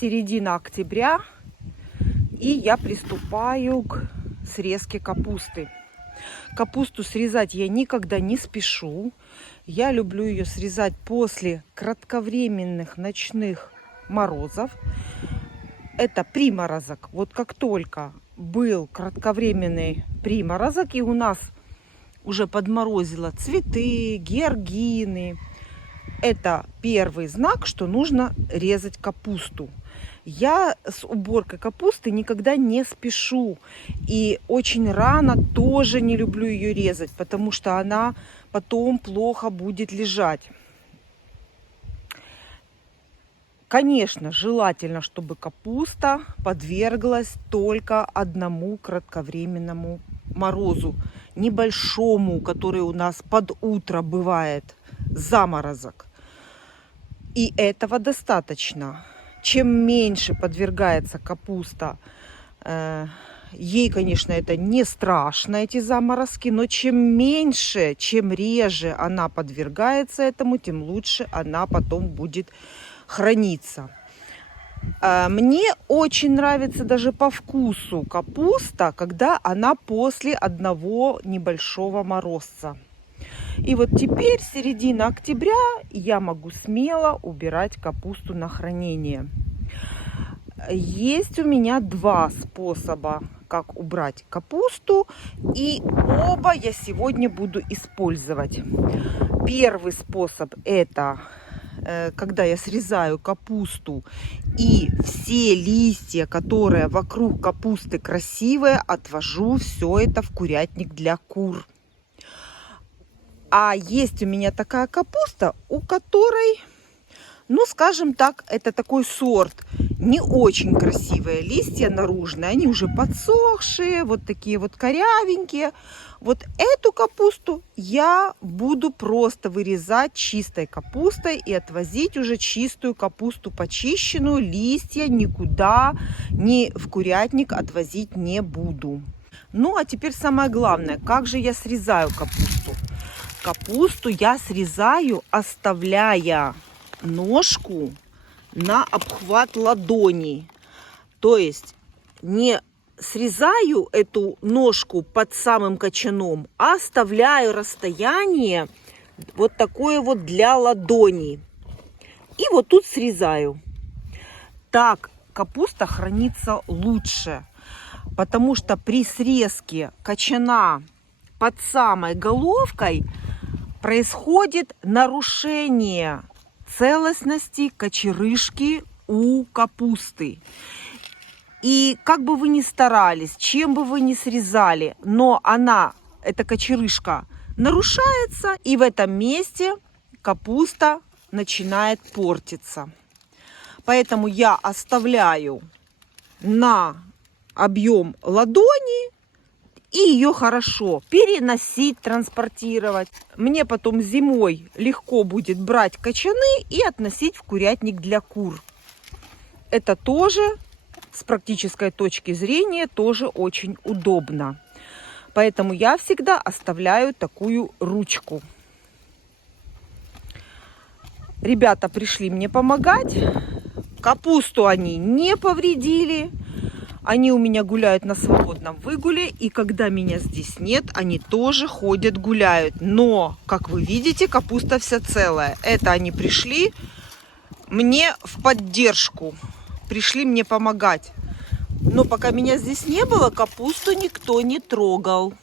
Середина октября, и я приступаю к срезке капусты. Капусту срезать я никогда не спешу. Я люблю ее срезать после кратковременных ночных морозов. Это приморозок. Вот как только был кратковременный приморозок, и у нас уже подморозило цветы, георгины, это первый знак, что нужно резать капусту. Я с уборкой капусты никогда не спешу. И очень рано тоже не люблю ее резать, потому что она потом плохо будет лежать. Конечно, желательно, чтобы капуста подверглась только одному кратковременному морозу. Небольшому, который у нас под утро бывает, заморозок. И этого достаточно. Чем меньше подвергается капуста, ей, конечно, это не страшно, эти заморозки, но чем меньше, чем реже она подвергается этому, тем лучше она потом будет храниться. Мне очень нравится даже по вкусу капуста, когда она после одного небольшого морозца. И вот теперь, середина октября, я могу смело убирать капусту на хранение. Есть у меня два способа, как убрать капусту, и оба я сегодня буду использовать. Первый способ – это когда я срезаю капусту и все листья, которые вокруг капусты красивые, отвожу все это в курятник для кур. А есть у меня такая капуста, у которой, ну, скажем так, это такой сорт, не очень красивые листья наружные, они уже подсохшие, вот такие вот корявенькие. Вот эту капусту я буду просто вырезать чистой капустой и отвозить уже чистую капусту почищенную, листья никуда, ни в курятник отвозить не буду. Ну, а теперь самое главное, как же я срезаю капусту? Капусту я срезаю, оставляя ножку на обхват ладони. То есть не срезаю эту ножку под самым кочаном, а оставляю расстояние вот такое вот для ладони. И вот тут срезаю. Так капуста хранится лучше, потому что при срезке кочана под самой головкой происходит нарушение целостности кочерышки у капусты. И как бы вы ни старались, чем бы вы ни срезали, но она, эта кочерышка, нарушается, и в этом месте капуста начинает портиться. Поэтому я оставляю на объем ладони, и ее хорошо переносить, транспортировать. Мне потом зимой легко будет брать кочаны и относить в курятник для кур. Это тоже с практической точки зрения тоже очень удобно. Поэтому я всегда оставляю такую ручку. Ребята пришли мне помогать. Капусту они не повредили. Они у меня гуляют на свободном выгуле, и когда меня здесь нет, они тоже ходят, гуляют. Но, как вы видите, капуста вся целая. Это они пришли мне в поддержку, пришли мне помогать. Но пока меня здесь не было, капусту никто не трогал.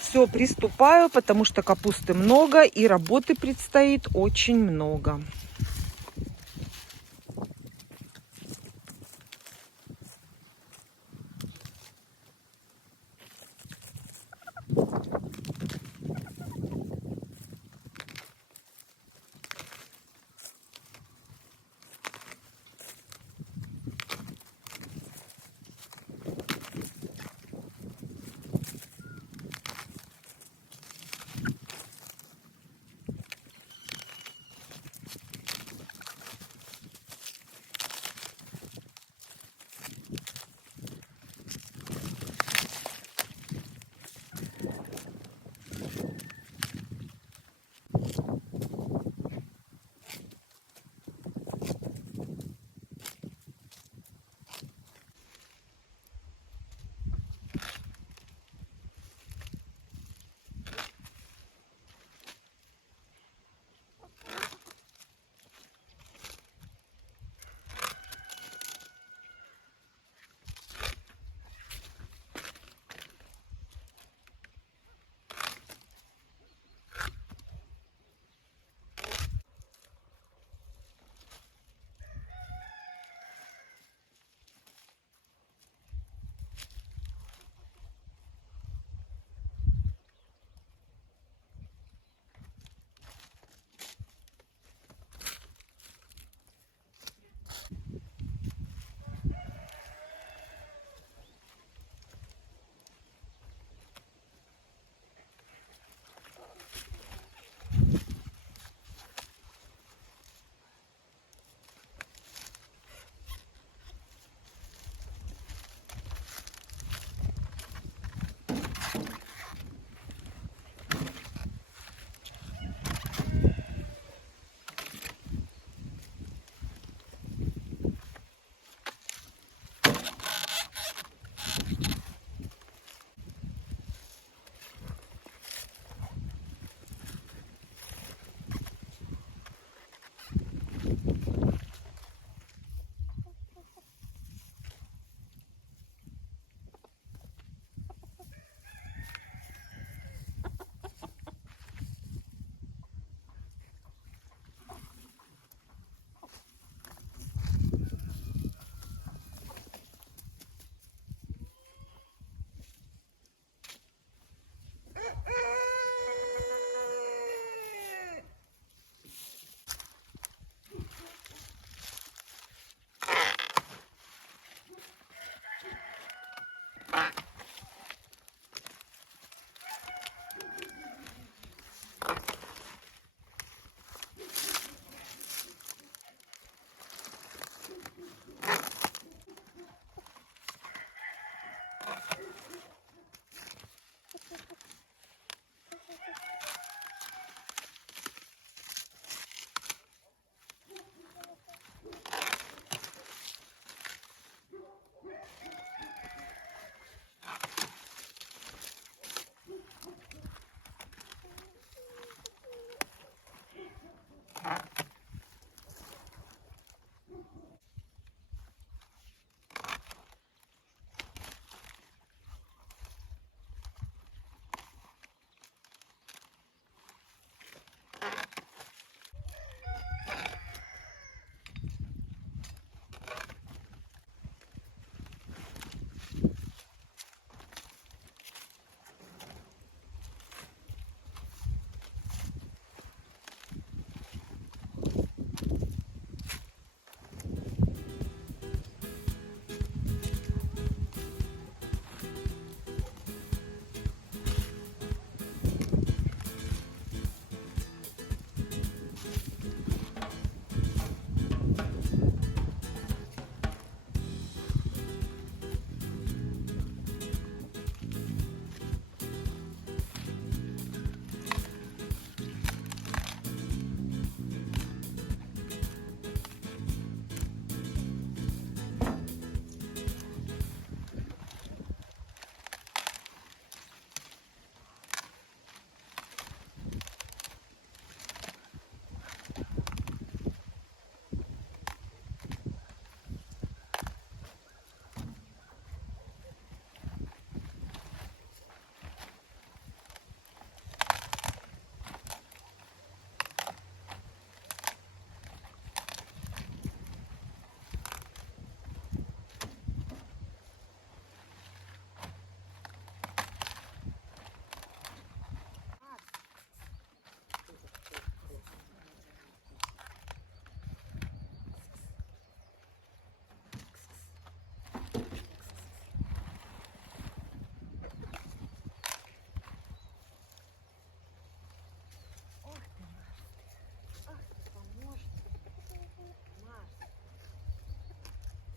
Все, приступаю, потому что капусты много и работы предстоит очень много.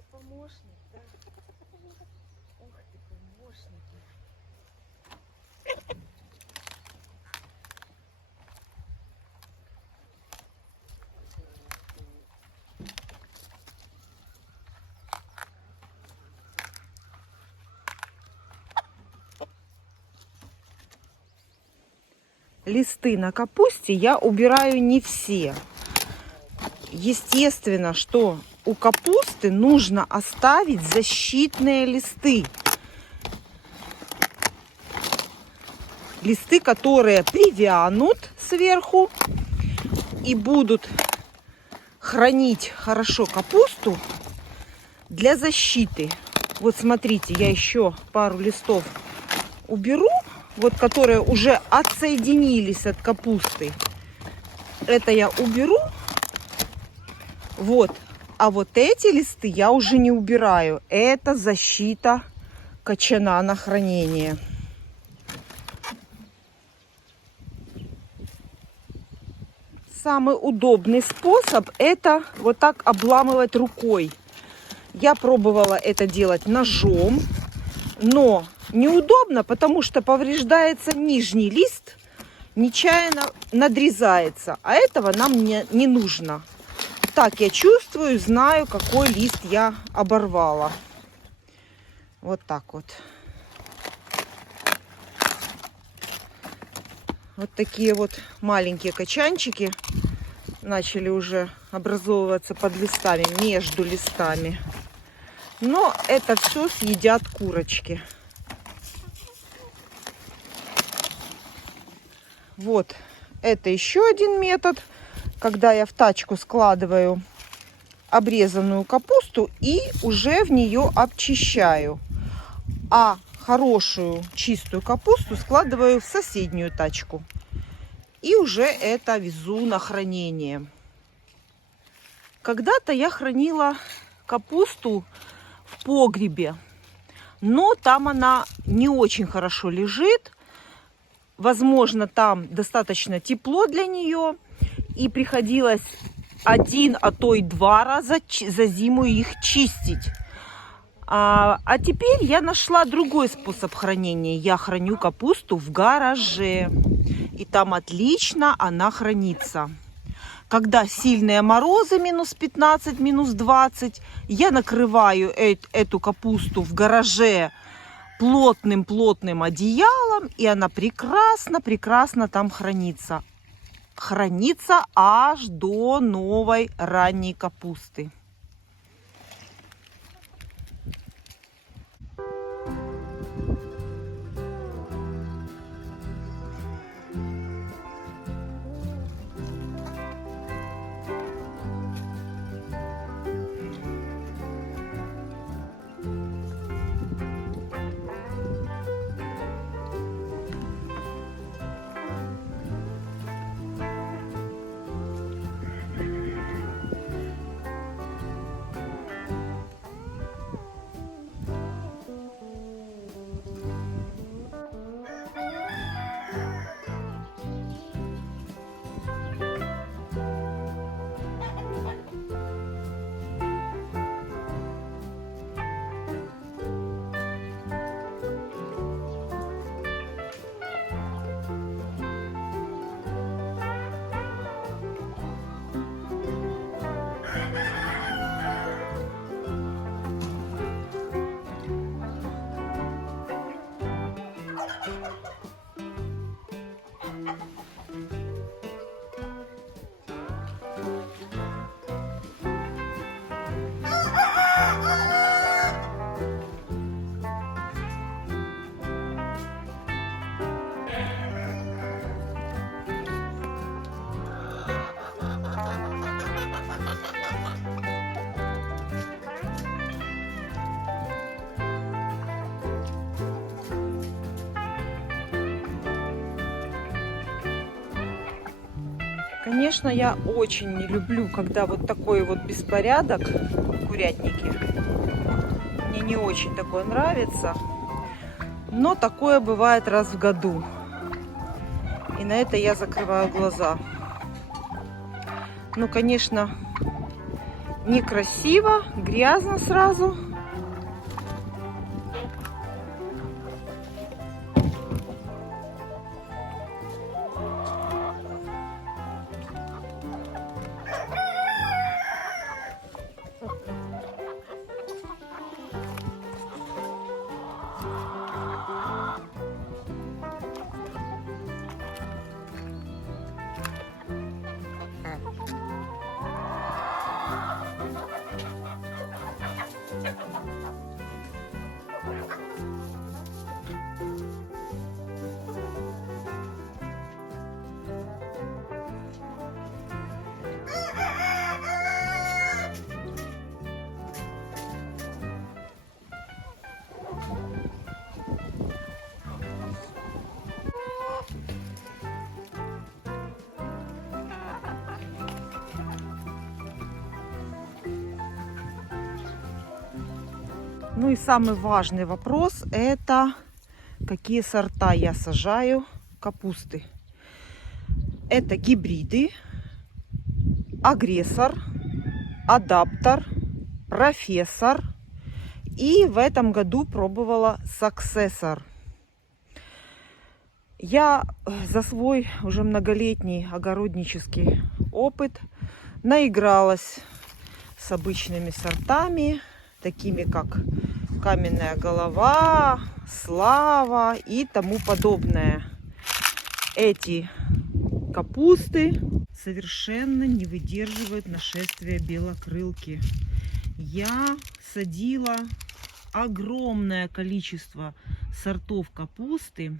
Помощник, да? Ох ты, помощник. Листы на капусте я убираю не все. Естественно, что у капусты нужно оставить защитные листы. Листы, которые привянут сверху и будут хранить хорошо капусту для защиты. Вот смотрите, я еще пару листов уберу, вот которые уже отсоединились от капусты. Это я уберу. Вот. А вот эти листы я уже не убираю. Это защита кочана на хранение. Самый удобный способ — это вот так обламывать рукой. Я пробовала это делать ножом, но неудобно, потому что повреждается нижний лист, нечаянно надрезается, а этого нам не нужно. Так я чувствую, знаю, какой лист я оборвала. Вот так вот. Вот такие вот маленькие качанчики начали уже образовываться под листами, между листами. Но это все съедят курочки. Вот, это еще один метод, когда я в тачку складываю обрезанную капусту и уже в нее обчищаю. А хорошую чистую капусту складываю в соседнюю тачку. И уже это везу на хранение. Когда-то я хранила капусту в погребе, но там она не очень хорошо лежит. Возможно, там достаточно тепло для нее. И приходилось 1, а то и 2 раза за зиму их чистить. А теперь я нашла другой способ хранения. Я храню капусту в гараже. И там отлично она хранится. Когда сильные морозы, минус 15, минус 20, я накрываю эту капусту в гараже плотным одеялом, и она прекрасно там хранится. Хранится аж до новой ранней капусты. Конечно, я очень не люблю, когда вот такой вот беспорядок в курятнике. Мне не очень такое нравится. Но такое бывает раз в году. И на это я закрываю глаза. Ну, конечно, некрасиво, грязно сразу. Ну и самый важный вопрос — это какие сорта я сажаю капусты. Это гибриды, агрессор, адаптер, профессор. И в этом году пробовала саксессор. Я за свой уже многолетний огороднический опыт наигралась с обычными сортами, такими как каменная голова, слава и тому подобное. Эти капусты совершенно не выдерживают нашествия белокрылки. Я садила огромное количество сортов капусты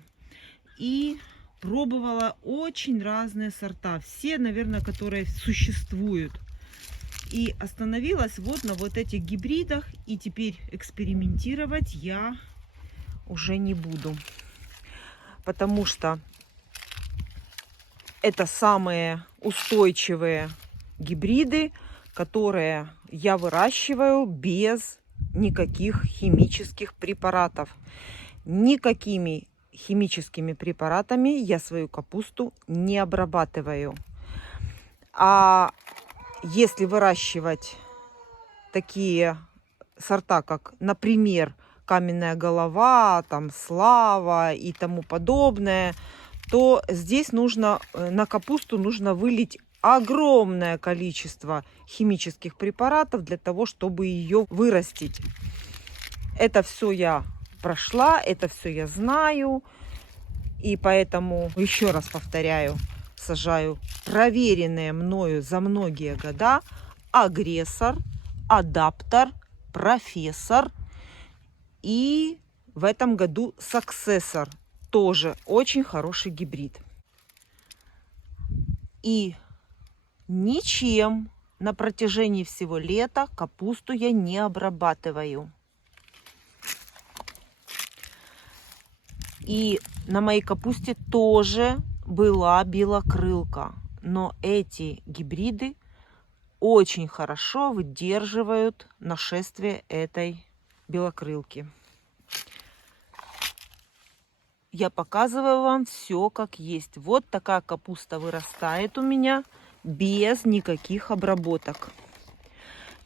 и пробовала очень разные сорта. Все, наверное, которые существуют. И остановилась вот на вот этих гибридах. И теперь экспериментировать я уже не буду. Потому что это самые устойчивые гибриды, которые я выращиваю без никаких химических препаратов. Никакими химическими препаратами я свою капусту не обрабатываю. А если выращивать такие сорта, как, например, каменная голова, там слава и тому подобное, то здесь нужно на капусту нужно вылить огромное количество химических препаратов для того, чтобы ее вырастить. Это все я прошла, это все я знаю. И поэтому, еще раз повторяю, сажаю проверенные мною за многие года агрессор, адаптер, профессор и в этом году саксессор. Тоже очень хороший гибрид. И ничем на протяжении всего лета капусту я не обрабатываю. И на моей капусте тоже была белокрылка. Но эти гибриды очень хорошо выдерживают нашествие этой белокрылки. Я показываю вам все как есть. Вот такая капуста вырастает у меня без никаких обработок.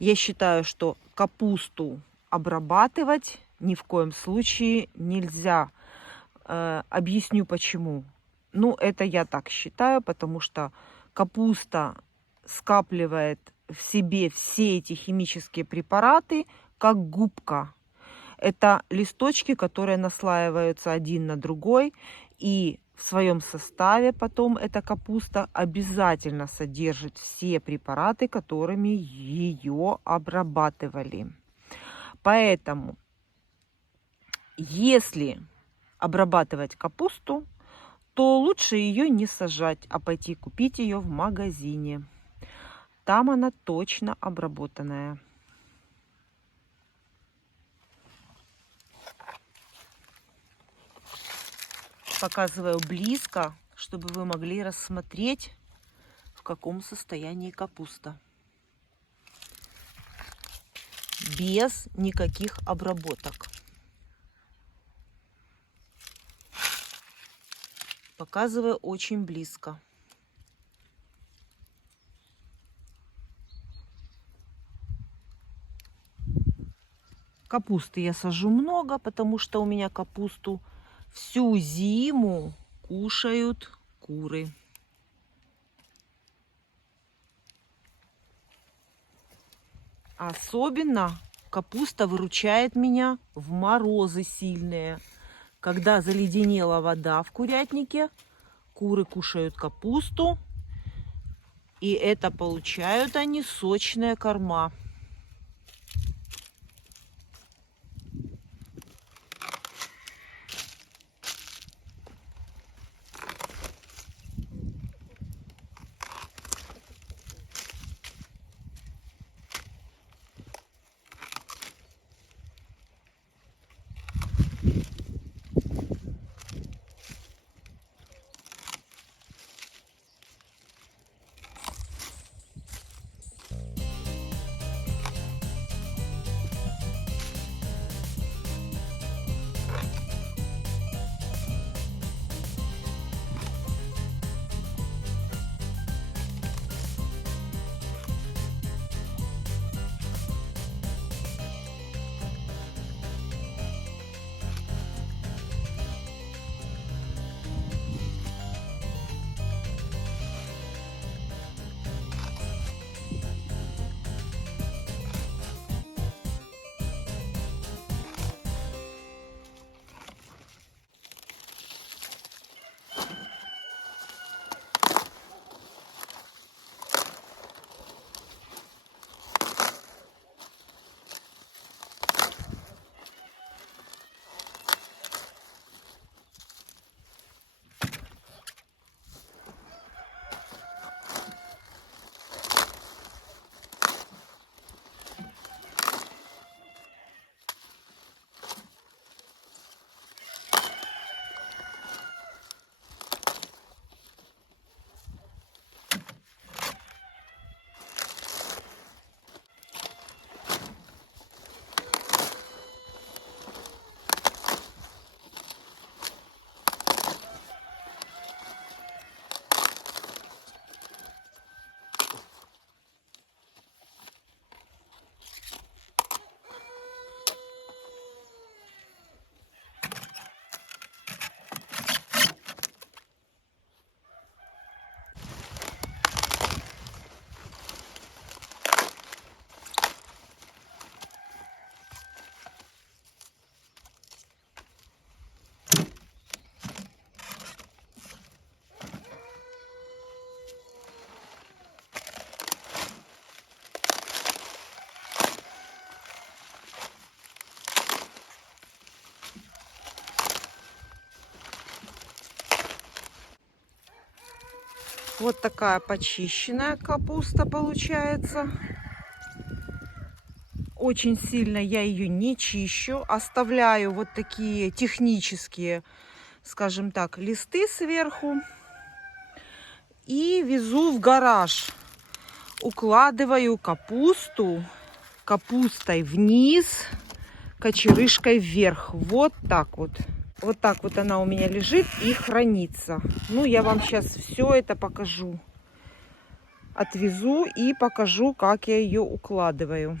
Я считаю, что капусту обрабатывать ни в коем случае нельзя. Объясню почему. Ну, это я так считаю, потому что капуста скапливает в себе все эти химические препараты, как губка. Это листочки, которые наслаиваются один на другой, и в своем составе потом эта капуста обязательно содержит все препараты, которыми ее обрабатывали. Поэтому, если обрабатывать капусту, то лучше ее не сажать, а пойти купить ее в магазине. Там она точно обработанная. Показываю близко, чтобы вы могли рассмотреть, в каком состоянии капуста. Без никаких обработок. Показываю очень близко. Капусты я сажу много, потому что у меня капусту всю зиму кушают куры. Особенно капуста выручает меня в морозы сильные. Когда заледенела вода в курятнике, куры кушают капусту, и это получают они сочная корма. Вот такая почищенная капуста получается. Очень сильно я ее не чищу. Оставляю вот такие технические, скажем так, листы сверху. И везу в гараж. Укладываю капусту капустой вниз, кочерышкой вверх. Вот так вот. Вот так вот она у меня лежит и хранится. Ну, я вам сейчас все это покажу. Отвезу и покажу, как я ее укладываю.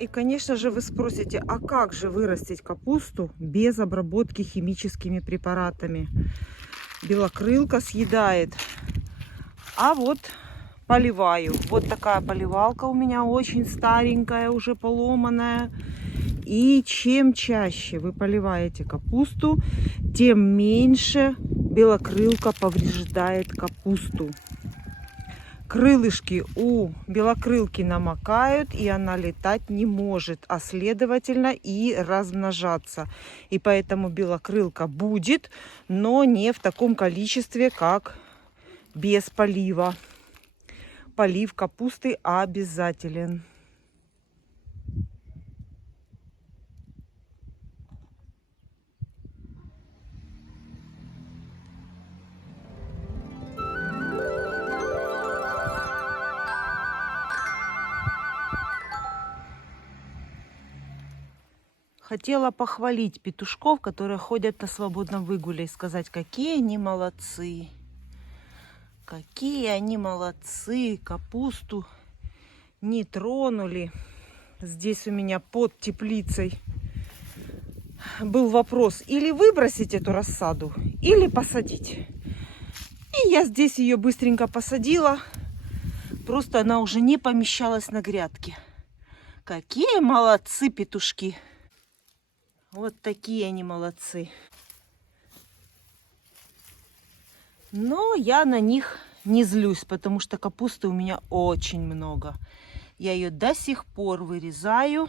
И, конечно же, вы спросите, а как же вырастить капусту без обработки химическими препаратами? Белокрылка съедает. А вот поливаю. Вот такая поливалка у меня очень старенькая, уже поломанная. И чем чаще вы поливаете капусту, тем меньше белокрылка повреждает капусту. Крылышки у белокрылки намокают, и она летать не может, а следовательно и размножаться. И поэтому белокрылка будет, но не в таком количестве, как без полива. Полив капусты обязателен. Хотела похвалить петушков, которые ходят на свободном выгуле, и сказать, какие они молодцы. Какие они молодцы. Капусту не тронули. Здесь у меня под теплицей был вопрос, или выбросить эту рассаду, или посадить. И я здесь ее быстренько посадила. Просто она уже не помещалась на грядке. Какие молодцы петушки. Вот такие они молодцы. Но я на них не злюсь, потому что капусты у меня очень много. Я ее до сих пор вырезаю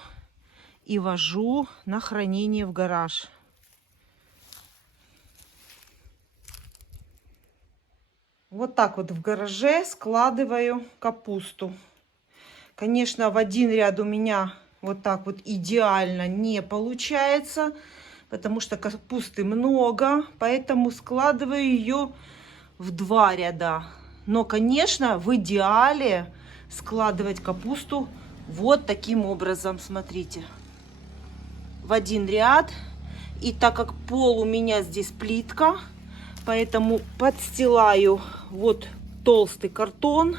и вожу на хранение в гараж. Вот так вот в гараже складываю капусту. Конечно, в один ряд у меня вот так вот идеально не получается, потому что капусты много, поэтому складываю ее в два ряда. Но, конечно, в идеале складывать капусту вот таким образом, смотрите, в один ряд. И так как пол у меня здесь плитка, поэтому подстилаю вот толстый картон,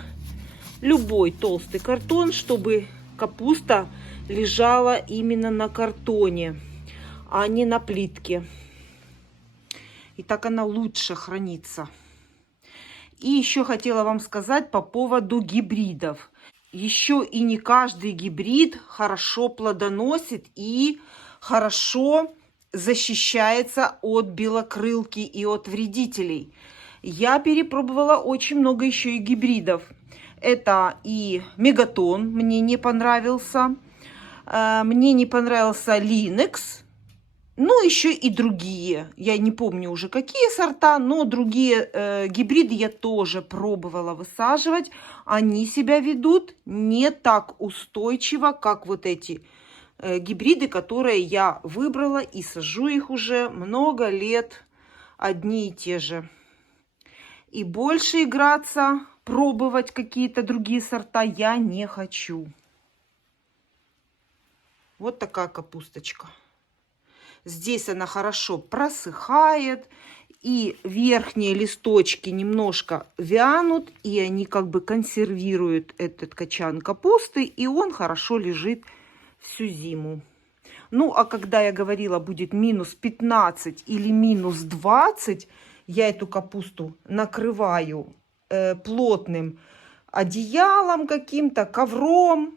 любой толстый картон, чтобы капуста лежала именно на картоне, а не на плитке. И так она лучше хранится. И еще хотела вам сказать по поводу гибридов. Еще и не каждый гибрид хорошо плодоносит и хорошо защищается от белокрылки и от вредителей. Я перепробовала очень много еще и гибридов. Это и Мегатон, мне не понравился. Мне не понравился Линекс. Ну, еще и другие. Я не помню уже какие сорта, но другие гибриды я тоже пробовала высаживать. Они себя ведут не так устойчиво, как вот эти гибриды, которые я выбрала и сажу их уже много лет, одни и те же. И больше играться, пробовать какие-то другие сорта я не хочу. Вот такая капусточка. Здесь она хорошо просыхает, и верхние листочки немножко вянут, и они как бы консервируют этот качан капусты, и он хорошо лежит всю зиму. Ну, а когда я говорила, будет минус 15 или минус 20, я эту капусту накрываю плотным одеялом каким-то, ковром.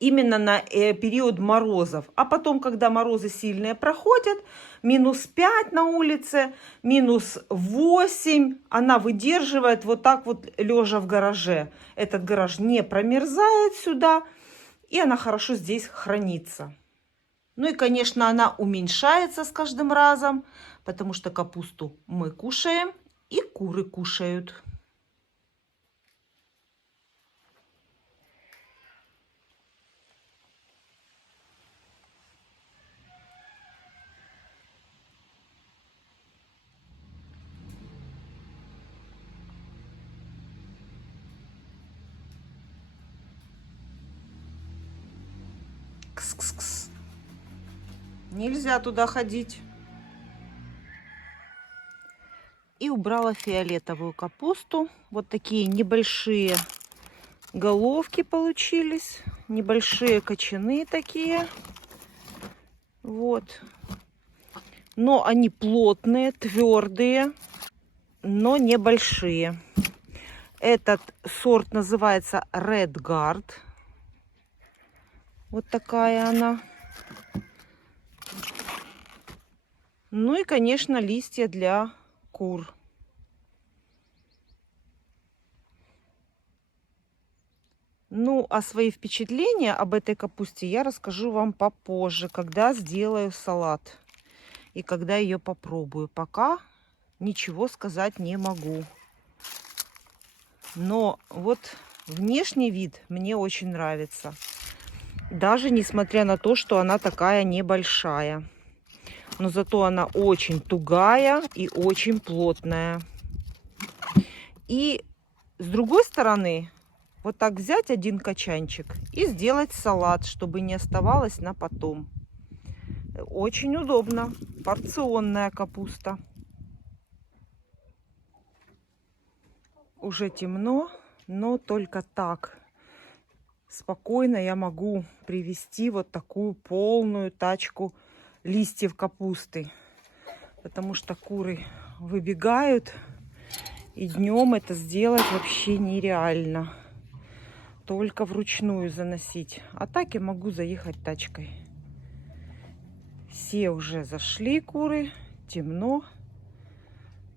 именно на период морозов. А потом, когда морозы сильные проходят, -5 на улице, -8, она выдерживает вот так вот лежа в гараже. Этот гараж не промерзает сюда, и она хорошо здесь хранится. Ну и, конечно, она уменьшается с каждым разом, потому что капусту мы кушаем и куры кушают. Кс-кс-кс. Нельзя туда ходить. И убрала фиолетовую капусту. Вот такие небольшие головки получились. Небольшие кочаны такие. Вот. Но они плотные, твердые, но небольшие. Этот сорт называется Red Guard. Вот такая она. Ну и, конечно, листья для кур. Ну, а свои впечатления об этой капусте я расскажу вам попозже, когда сделаю салат и когда ее попробую. Пока ничего сказать не могу. Но вот внешний вид мне очень нравится. Даже несмотря на то, что она такая небольшая. Но зато она очень тугая и очень плотная. И с другой стороны, вот так взять один качанчик и сделать салат, чтобы не оставалось на потом. Очень удобно. Порционная капуста. Уже темно, но только так спокойно я могу привезти вот такую полную тачку листьев капусты. Потому что куры выбегают, и днем это сделать вообще нереально. Только вручную заносить. А так я могу заехать тачкой. Все уже зашли куры, темно.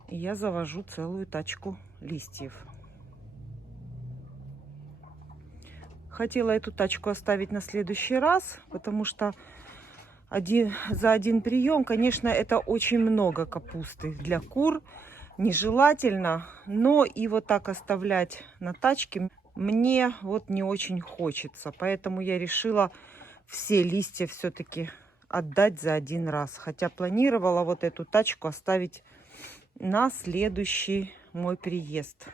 И я завожу целую тачку листьев. Хотела эту тачку оставить на следующий раз, потому что за один прием, конечно, это очень много капусты для кур. Нежелательно, но и вот так оставлять на тачке мне вот не очень хочется. Поэтому я решила все листья все-таки отдать за один раз. Хотя планировала вот эту тачку оставить на следующий мой приезд.